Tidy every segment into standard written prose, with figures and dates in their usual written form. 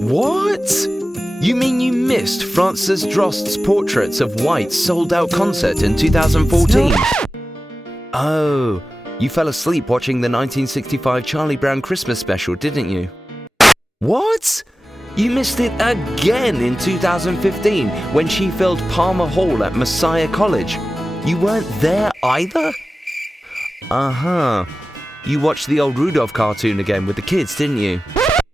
What? You mean you missed Francis Drost's Portraits of White sold-out concert in 2014? Oh, you fell asleep watching the 1965 Charlie Brown Christmas special, didn't you? What? You missed it again in 2015 when she filled Palmer Hall at Messiah College. You weren't there either? Uh-huh. You watched the old Rudolph cartoon again with the kids, didn't you?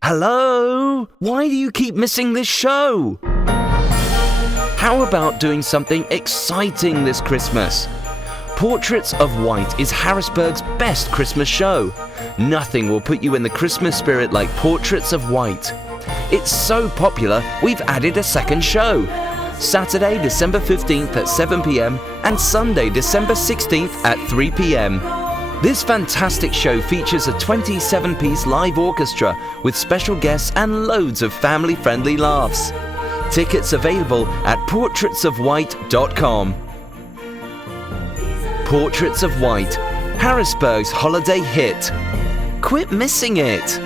Hello? Why do you keep missing this show? How about doing something exciting this Christmas? Portraits of White is Harrisburg's best Christmas show. Nothing will put you in the Christmas spirit like Portraits of White. It's so popular, we've added a second show. Saturday, December 15th at 7 p.m. and Sunday, December 16th at 3 p.m. This fantastic show features a 27-piece live orchestra with special guests and loads of family-friendly laughs. Tickets available at portraitsofwhite.com. Portraits of White, Harrisburg's holiday hit. Quit missing it!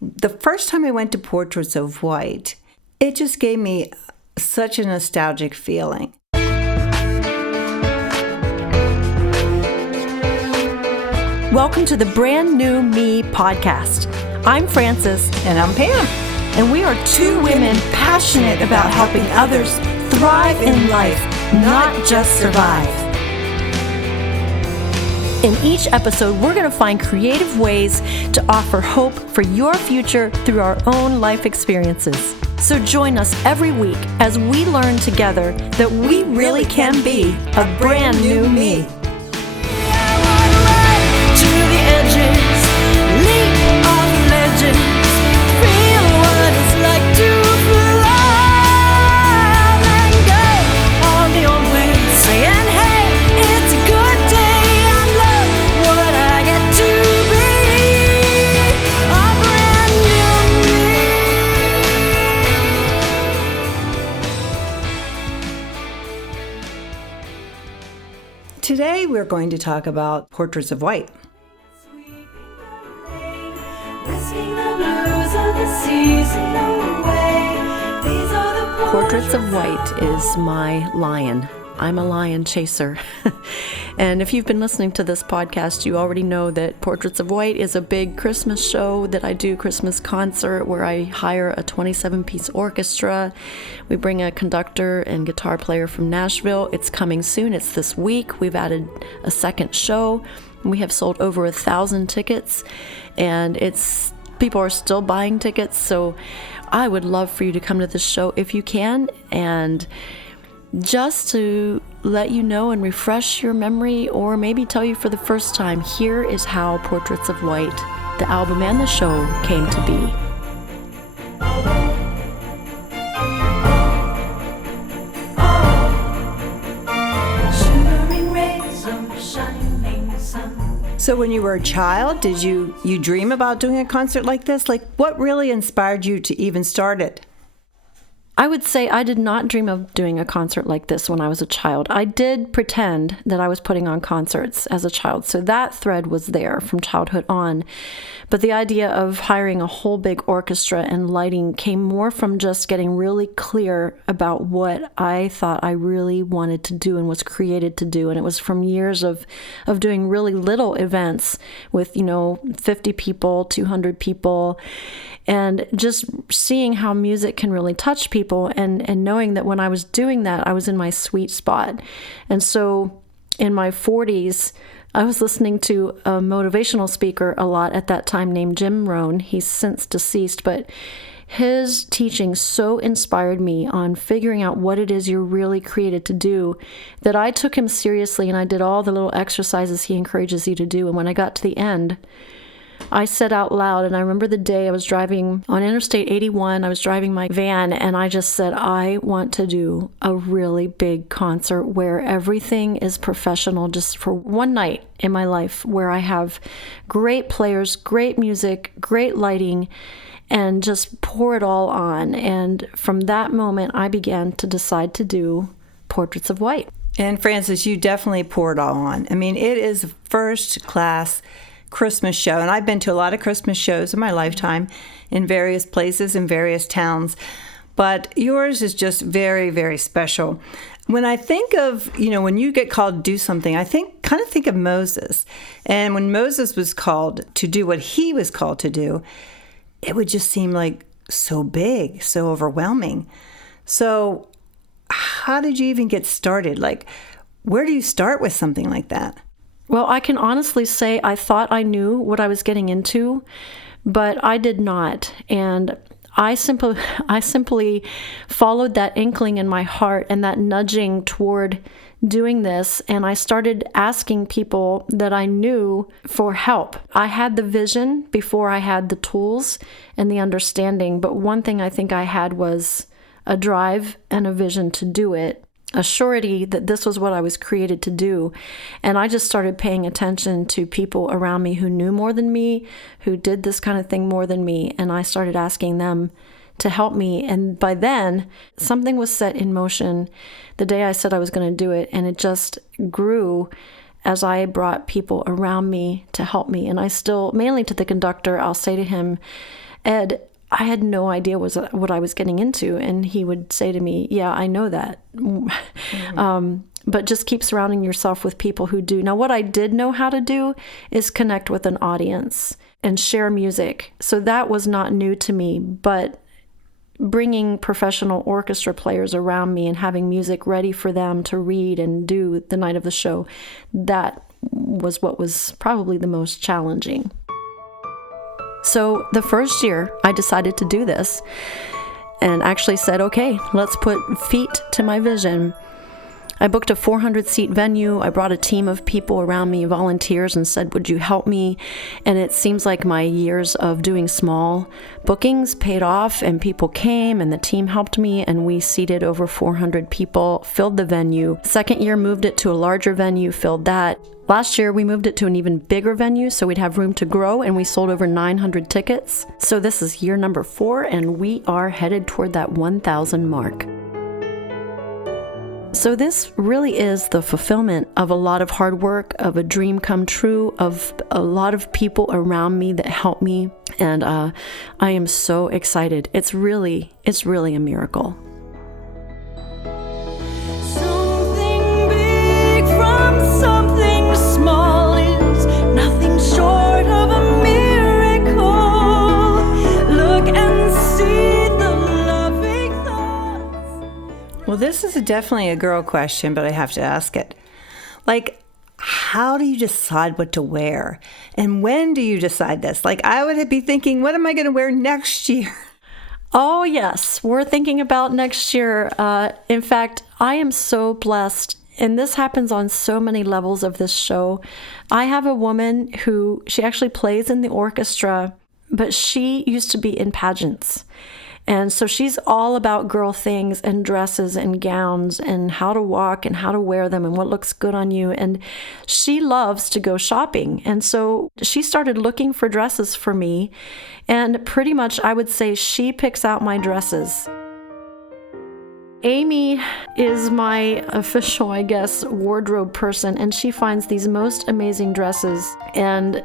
The first time I went to Portraits of White, it just gave me such a nostalgic feeling. Welcome to the Brand New Me podcast. I'm Frances. And I'm Pam. And we are two women passionate about helping others thrive in life, not just survive. In each episode, we're going to find creative ways to offer hope for your future through our own life experiences. So join us every week as we learn together that we really can be a brand new me. Today we're going to talk about Portraits of White. Portraits of White is my lion. I'm a lion chaser. And if you've been listening to this podcast, you already know that Portraits of White is a big Christmas show that I do, Christmas concert, where I hire a 27-piece orchestra. We bring a conductor and guitar player from Nashville. It's coming soon. It's this week. We've added a second show. We have sold over 1,000 tickets, and people are still buying tickets. So I would love for you to come to this show if you can. And just to let you know and refresh your memory, or maybe tell you for the first time, here is how Portraits of White, the album and the show, came to be. So when you were a child, did you dream about doing a concert like this? Like, what really inspired you to even start it? I would say I did not dream of doing a concert like this when I was a child. I did pretend that I was putting on concerts as a child, so that thread was there from childhood on. But the idea of hiring a whole big orchestra and lighting came more from just getting really clear about what I thought I really wanted to do and was created to do. And it was from years of doing really little events with, 50 people, 200 people, and just seeing how music can really touch people, and knowing that when I was doing that, I was in my sweet spot. And so in my 40s, I was listening to a motivational speaker a lot at that time named Jim Rohn. He's since deceased, but his teaching so inspired me on figuring out what it is you're really created to do that I took him seriously, and I did all the little exercises he encourages you to do. And when I got to the end, I said out loud, and I remember the day I was driving on Interstate 81, I was driving my van, and I just said, I want to do a really big concert where everything is professional, just for one night in my life, where I have great players, great music, great lighting, and just pour it all on. And from that moment, I began to decide to do Portraits of White. And Frances, you definitely pour it all on. I mean, it is a first-class Christmas show, and I've been to a lot of Christmas shows in my lifetime in various places, in various towns, but yours is just very, very special. When I think of, when you get called to do something, I kind of think of Moses. And when Moses was called to do what he was called to do, it would just seem like so big, so overwhelming. So how did you even get started? Like, where do you start with something like that? Well, I can honestly say I thought I knew what I was getting into, but I did not. And I simply followed that inkling in my heart and that nudging toward doing this, and I started asking people that I knew for help. I had the vision before I had the tools and the understanding, but one thing I think I had was a drive and a vision to do it, a surety that this was what I was created to do. And I just started paying attention to people around me who knew more than me, who did this kind of thing more than me, and I started asking them to help me. And by then, something was set in motion the day I said I was going to do it, and it just grew as I brought people around me to help me. And I still, mainly to the conductor, I'll say to him, Ed, I had no idea what I was getting into. And he would say to me, yeah, I know that. But just keep surrounding yourself with people who do. Now, what I did know how to do is connect with an audience and share music. So that was not new to me, but bringing professional orchestra players around me and having music ready for them to read and do the night of the show, that was what was probably the most challenging. So the first year I decided to do this and actually said, okay, let's put feet to my vision. I booked a 400-seat venue. I brought a team of people around me, volunteers, and said, would you help me? And it seems like my years of doing small bookings paid off, and people came, and the team helped me, and we seated over 400 people, filled the venue. Second year, moved it to a larger venue, filled that. Last year, we moved it to an even bigger venue, so we'd have room to grow, and we sold over 900 tickets. So this is year number 4, and we are headed toward that 1,000 mark. So this really is the fulfillment of a lot of hard work, of a dream come true, of a lot of people around me that help me, and I am so excited. It's really a miracle. Something big from something small is nothing short of a miracle. Look and see the loving thoughts. Well, this is definitely a girl question, but I have to ask it. Like, how do you decide what to wear? And when do you decide this? Like, I would be thinking, what am I going to wear next year? Oh, yes. We're thinking about next year. In fact, I am so blessed, and this happens on so many levels of this show. I have a woman who, she actually plays in the orchestra, but she used to be in pageants. And so she's all about girl things and dresses and gowns and how to walk and how to wear them and what looks good on you. And she loves to go shopping. And so she started looking for dresses for me. And pretty much I would say she picks out my dresses. Amy is my official, I guess, wardrobe person. And she finds these most amazing dresses. And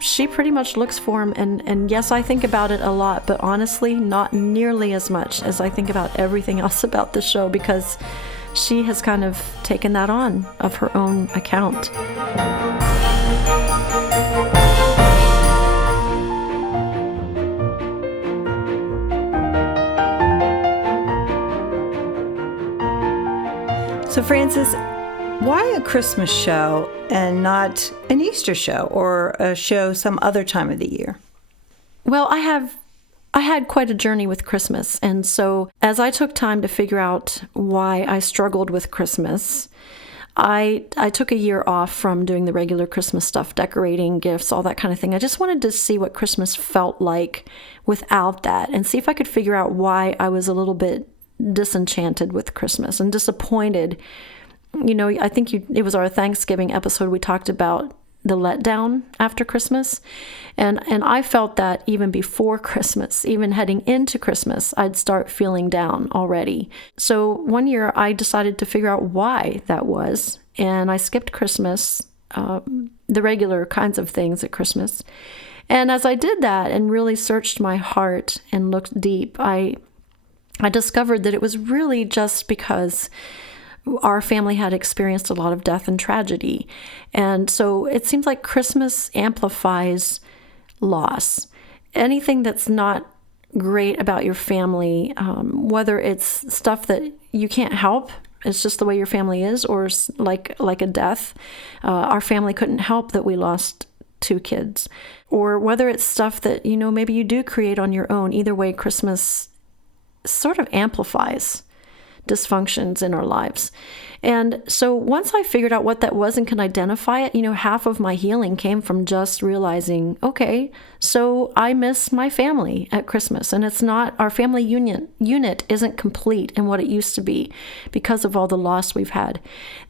she pretty much looks for them, and yes, I think about it a lot, but honestly, not nearly as much as I think about everything else about the show, because she has kind of taken that on of her own account. So, Frances, why a Christmas show and not an Easter show or a show some other time of the year? Well, I had quite a journey with Christmas. And so as I took time to figure out why I struggled with Christmas, I took a year off from doing the regular Christmas stuff, decorating, gifts, all that kind of thing. I just wanted to see what Christmas felt like without that and see if I could figure out why I was a little bit disenchanted with Christmas and disappointed. You know, I think it was our Thanksgiving episode, we talked about the letdown after Christmas. And I felt that even before Christmas, even heading into Christmas, I'd start feeling down already. So one year I decided to figure out why that was. And I skipped Christmas, the regular kinds of things at Christmas. And as I did that and really searched my heart and looked deep, I discovered that it was really just because our family had experienced a lot of death and tragedy. And so it seems like Christmas amplifies loss. Anything that's not great about your family, whether it's stuff that you can't help, it's just the way your family is, or like a death. Our family couldn't help that we lost 2 kids. Or whether it's stuff that, maybe you do create on your own. Either way, Christmas sort of amplifies dysfunctions in our lives. And so once I figured out what that was and can identify it, half of my healing came from just realizing, okay, so I miss my family at Christmas, and it's not, our family unit isn't complete in what it used to be because of all the loss we've had.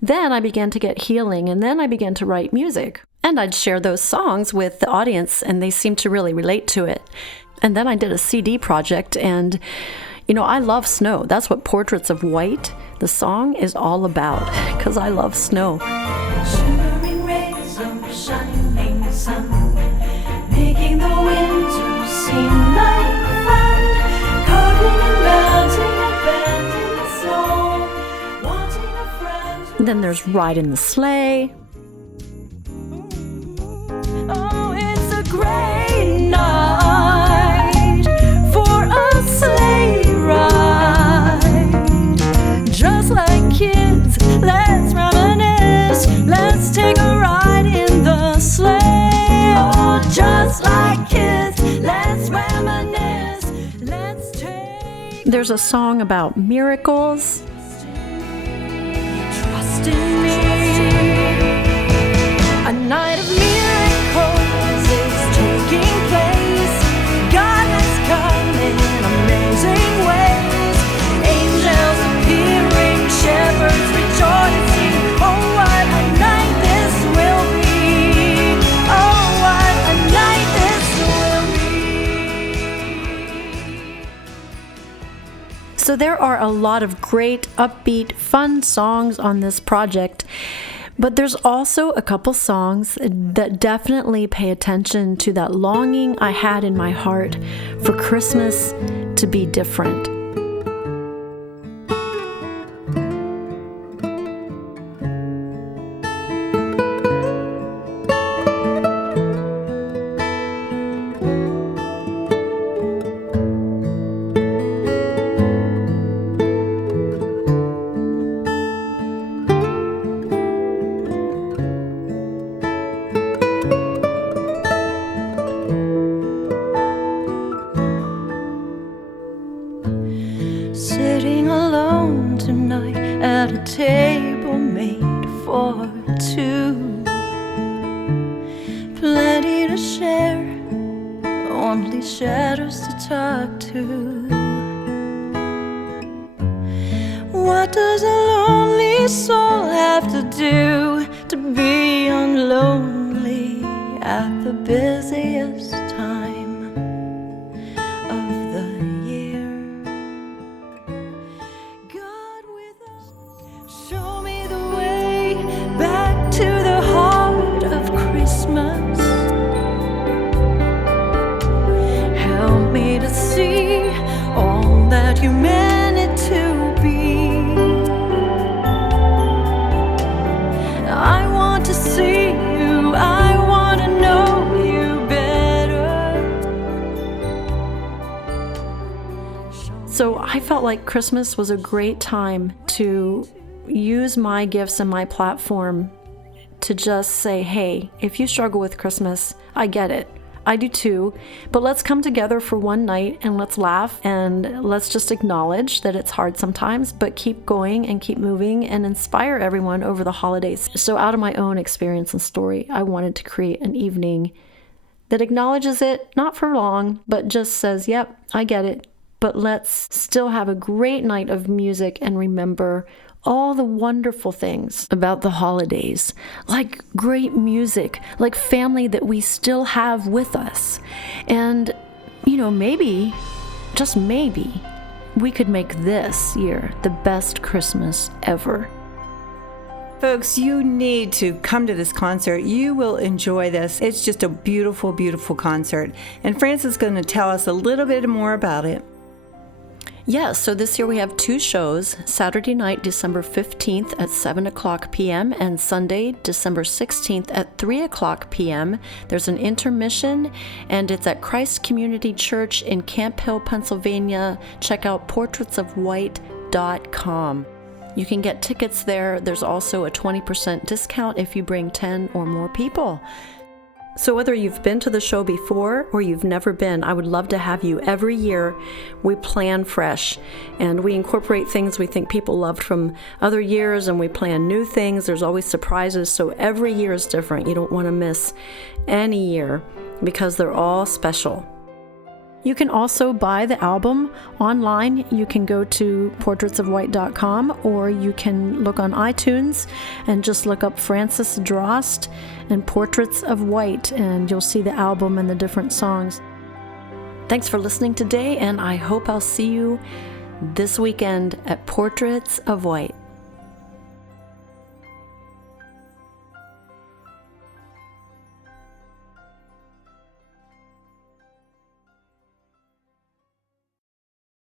Then I began to get healing, and then I began to write music. And I'd share those songs with the audience, and they seemed to really relate to it. And then I did a CD project, and I love snow. That's what Portraits of White, the song, is all about, because I love snow. Shimmering rays of shining sun, making the winter seem like fun, carving and mounting abandoned snow, wanting a friend. Then there's Ride in the Sleigh. Oh, it's a great night for a sleigh ride. Just like kids, let's reminisce. Let's take a ride in the sleigh. Oh, just like kids, let's reminisce. Let's take. There's a song about miracles. Trust in me. A night of miracles is taking place. God has come in amazing ways. Angels appearing, shepherds rejoicing. Oh, what a night this will be. Oh, what a night this will be. So there are a lot of great, upbeat, fun songs on this project. But there's also a couple songs that definitely pay attention to that longing I had in my heart for Christmas to be different. Sitting alone tonight at a table made for 2. Plenty to share, only shadows to talk to. What does a lonely soul have to do to be unlonely at the busiest time of the year? God with us, show me the way back to the heart of Christmas. Help me to see all that you meant it to be. I want to see you, I want to know you better. So I felt like Christmas was a great time to use my gifts and my platform to just say, hey, if you struggle with Christmas, I get it. I do too, but let's come together for one night and let's laugh and let's just acknowledge that it's hard sometimes, but keep going and keep moving and inspire everyone over the holidays. So out of my own experience and story, I wanted to create an evening that acknowledges it, not for long, but just says, yep, I get it, but let's still have a great night of music and remember all the wonderful things about the holidays, like great music, like family that we still have with us. And, maybe, just maybe, we could make this year the best Christmas ever. Folks, you need to come to this concert. You will enjoy this. It's just a beautiful, beautiful concert. And Frances is going to tell us a little bit more about it. Yes, so this year we have 2 shows, Saturday night, December 15th at 7 o'clock p.m. and Sunday, December 16th at 3 o'clock p.m. There's an intermission, and it's at Christ Community Church in Camp Hill, Pennsylvania. Check out portraitsofwhite.com. You can get tickets there. There's also a 20% discount if you bring 10 or more people. So whether you've been to the show before or you've never been, I would love to have you. Every year we plan fresh and we incorporate things we think people loved from other years, and we plan new things. There's always surprises, so every year is different. You don't want to miss any year because they're all special. You can also buy the album online. You can go to portraitsofwhite.com, or you can look on iTunes and just look up Frances Drost and Portraits of White, and you'll see the album and the different songs. Thanks for listening today, and I hope I'll see you this weekend at Portraits of White.